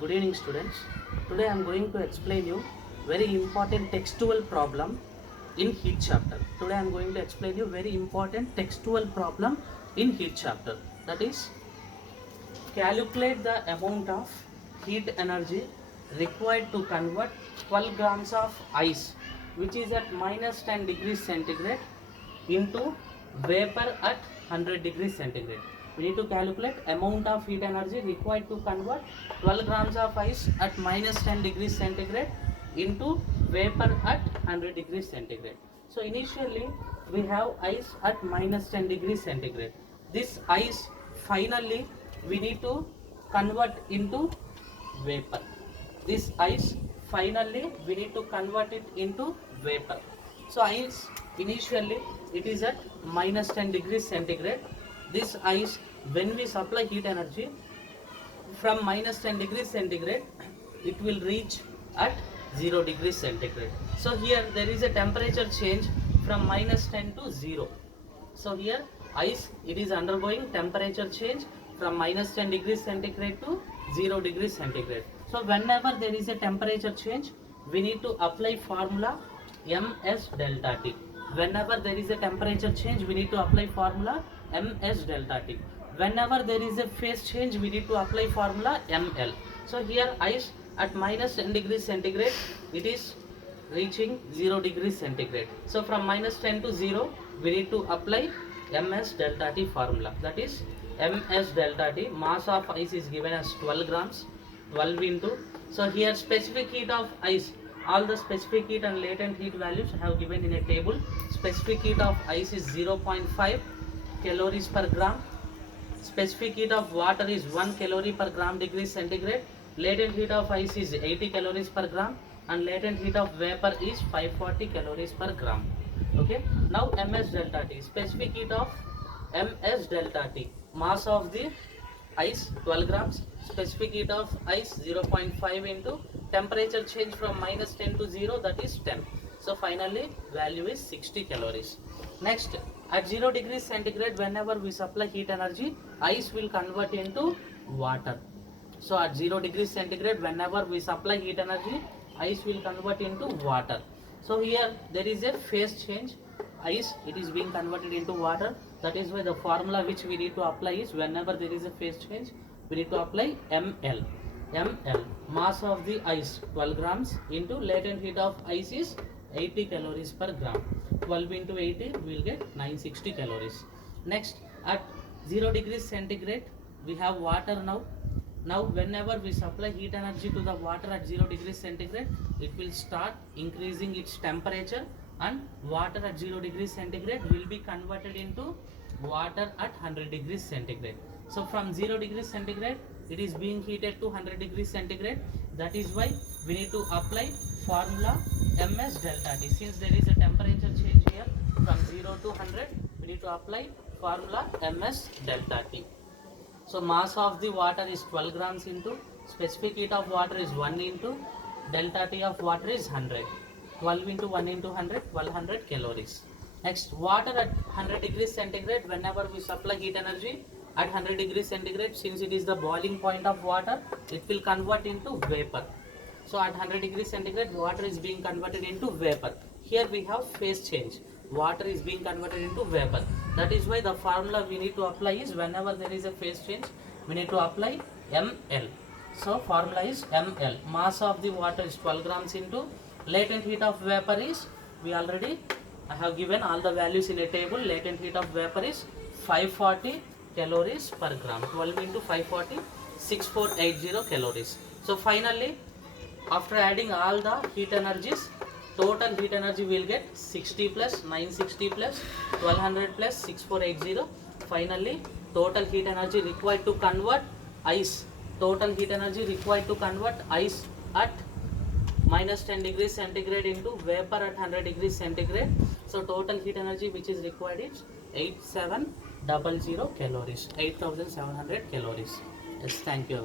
Good evening students. Today I am going to explain you very important textual problem in heat chapter. Today I am going to explain you very important textual problem in heat chapter. That is, calculate the amount of heat energy required to convert 12 grams of ice which is at minus 10 degrees centigrade into vapor at 100 degrees centigrade. We need to calculate amount of heat energy required to convert 12 grams of ice at minus 10 degrees centigrade into vapor at 100 degrees centigrade. So initially we have ice at minus 10 degrees centigrade. This ice finally we need to convert into vapor. This ice finally we need to convert it into vapor. So ice initially it is at minus 10 degrees centigrade. This ice, when we supply heat energy from minus 10 degrees centigrade, it will reach at 0 degrees centigrade. So here there is a temperature change from minus 10 to 0. So here ice, it is undergoing temperature change from minus 10 degrees centigrade to 0 degrees centigrade. So whenever there is a temperature change, we need to apply formula Ms delta T. Whenever there is a temperature change, we need to apply formula Ms delta T. Whenever there is a phase change, we need to apply formula Ml. So here ice at minus 10 degrees centigrade, it is reaching 0 degrees centigrade. So from minus 10 to 0, we need to apply Ms delta T formula. That is Ms delta T, mass of ice is given as 12 grams, 12 into. So here specific heat of ice, all the specific heat and latent heat values I have given in a table. Specific heat of ice is 0.5 calories per gram. Specific heat of water is 1 calorie per gram degree centigrade. Latent heat of ice is 80 calories per gram and latent heat of vapor is 540 calories per gram. Okay. Now Ms delta T, specific heat of Ms delta T, mass of the ice 12 grams, specific heat of ice 0.5 into temperature change from minus 10 to 0, that is 10. So finally value is 60 calories. Next, at 0 degrees centigrade, whenever we supply heat energy, ice will convert into water. So at 0 degrees centigrade, whenever we supply heat energy, ice will convert into water. So here there is a phase change. Ice, it is being converted into water. That is why the formula which we need to apply is, whenever there is a phase change, we need to apply Ml. Ml, mass of the ice 12 grams into latent heat of ice is 80 calories per gram. 12 into 80 we will get 960 calories. Next, at 0 degrees centigrade, we have water now. Now whenever we supply heat energy to the water at 0 degrees centigrade, it will start increasing its temperature, and water at 0 degrees centigrade will be converted into water at 100 degrees centigrade. So from 0 degrees centigrade, it is being heated to 100 degrees centigrade. That is why we need to apply formula Ms delta T. Since there is a temperature change here from 0 to 100, we need to apply formula Ms delta T. So mass of the water is 12 grams into specific heat of water is 1 into delta T of water is 100. 12 into 1 into 100, 1200 calories. Next, water at 100 degrees centigrade, whenever we supply heat energy at 100 degrees centigrade, since it is the boiling point of water, it will convert into vapor. So at 100 degrees centigrade, water is being converted into vapor. Here we have phase change. Water is being converted into vapor. That is why the formula we need to apply is, whenever there is a phase change, we need to apply Ml. So formula is Ml. Mass of the water is 12 grams into latent heat of vapor is, I have given all the values in a table. Latent heat of vapor is 540 calories per gram. 12 into 540, 6480 calories. So finally, after adding all the heat energies, total heat energy will get 60 plus 960 plus 1200 plus 6480. Finally, total heat energy required to convert ice. Total heat energy required to convert ice at minus 10 degrees centigrade into vapor at 100 degrees centigrade. So total heat energy which is required is 8700 calories, 8700 calories. Yes, thank you.